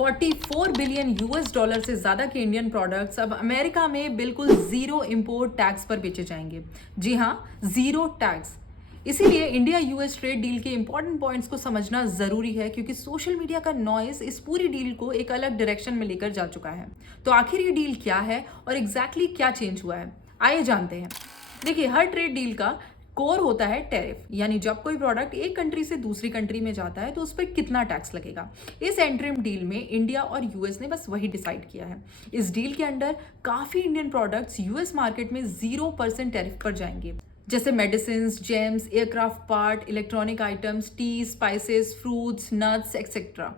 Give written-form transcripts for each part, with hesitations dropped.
44 billion US dollar से ज्यादा के इंडियन प्रोडक्ट्स अब अमेरिका में बिल्कुल जीरो इंपोर्ट टैक्स पर बेचे जाएंगे। जी हाँ, जीरो टैक्स। इसीलिए इंडिया यूएस ट्रेड डील के इंपॉर्टेंट पॉइंट्स को समझना जरूरी है, क्योंकि सोशल मीडिया का नॉइस इस पूरी डील को एक अलग डायरेक्शन में लेकर जा चुका है। तो आखिर ये डील क्या है और एग्जैक्टली क्या चेंज हुआ है, आइए जानते हैं। देखिए, हर ट्रेड डील का कोर होता है टैरिफ, यानी जब कोई प्रोडक्ट एक कंट्री से दूसरी कंट्री में जाता है तो उस पर कितना टैक्स लगेगा। इस एंट्रीम डील में इंडिया और यूएस ने बस वही डिसाइड किया है। इस डील के अंडर काफी इंडियन प्रोडक्ट्स यूएस मार्केट में 0% टैरिफ पर जाएंगे, जैसे medicine, James, aircraft part, electronic items, T, spices, fruits, nuts etcetera.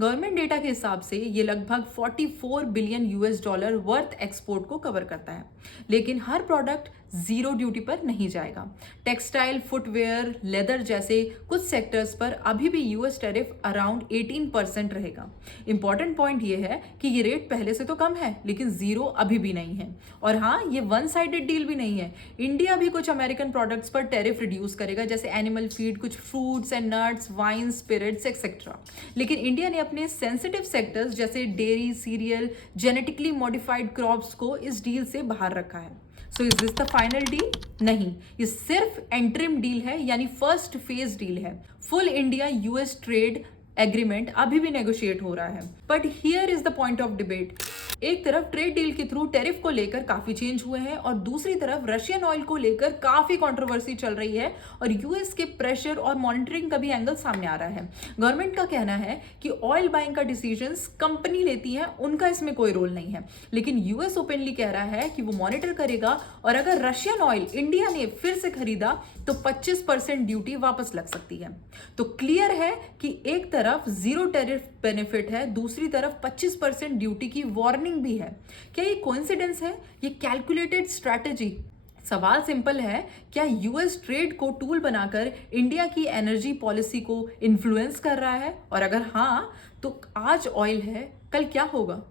Government data के हिसाब से ये लगभग 44 billion US dollar worth export को कवर करता है। लेकिन हर प्रोडक्ट जीरो ड्यूटी पर नहीं जाएगा। टेक्सटाइल, फुटवेयर, लेदर जैसे कुछ सेक्टर्स पर अभी भी यूएस टैरिफ अराउंड 18% रहेगा। इंपॉर्टेंट पॉइंट ये है कि ये रेट पहले से तो कम है, लेकिन जीरो अभी भी नहीं है। और हाँ, ये वन साइडेड डील भी नहीं है। इंडिया भी कुछ अमेरिकन प्रोडक्ट्स पर टैरिफ रिड्यूस करेगा, जैसे एनिमल फीड, कुछ fruits and nuts, wine, spirits etcetera. लेकिन इंडिया ने अपने सेंसिटिव सेक्टर्स जैसे dairy, cereal, genetically modified crops को इस डील से बाहर रखा है। So is this the final deal? नहीं, ये सिर्फ एंट्रिम डील है, यानी फर्स्ट फेज डील है। Full India US trade agreement अभी भी नेगोशिएट हो रहा है। But here is the point of debate. एक तरफ ट्रेड डील के थ्रू टैरिफ को लेकर काफी चेंज हुए हैं और दूसरी तरफ रशियन ऑयल को लेकर काफी कंट्रोवर्सी चल रही है और यूएस के प्रेशर और मॉनिटरिंग का भी एंगल सामने आ रहा है। गवर्नमेंट का कहना है कि ऑयल बाइंग का डिसीजंस कंपनी लेती है, उनका इसमें कोई रोल नहीं है। लेकिन यूएस ओपनली कह रहा है कि वो मॉनिटर करेगा और अगर रशियन ऑयल इंडिया ने फिर से खरीदा तो 25% ड्यूटी वापस लग सकती है। तो क्लियर है कि एक तरफ जीरो टैरिफ बेनिफिट है, दूसरी तरफ 25% ड्यूटी की वार्निंग भी है। क्या ये कोइंसिडेंस है? ये कैलकुलेटेड स्ट्रैटेजी? सवाल सिंपल है, क्या यूएस ट्रेड को टूल बनाकर इंडिया की एनर्जी पॉलिसी को इन्फ्लुएंस कर रहा है? और अगर हाँ, तो आज ऑयल है, कल क्या होगा?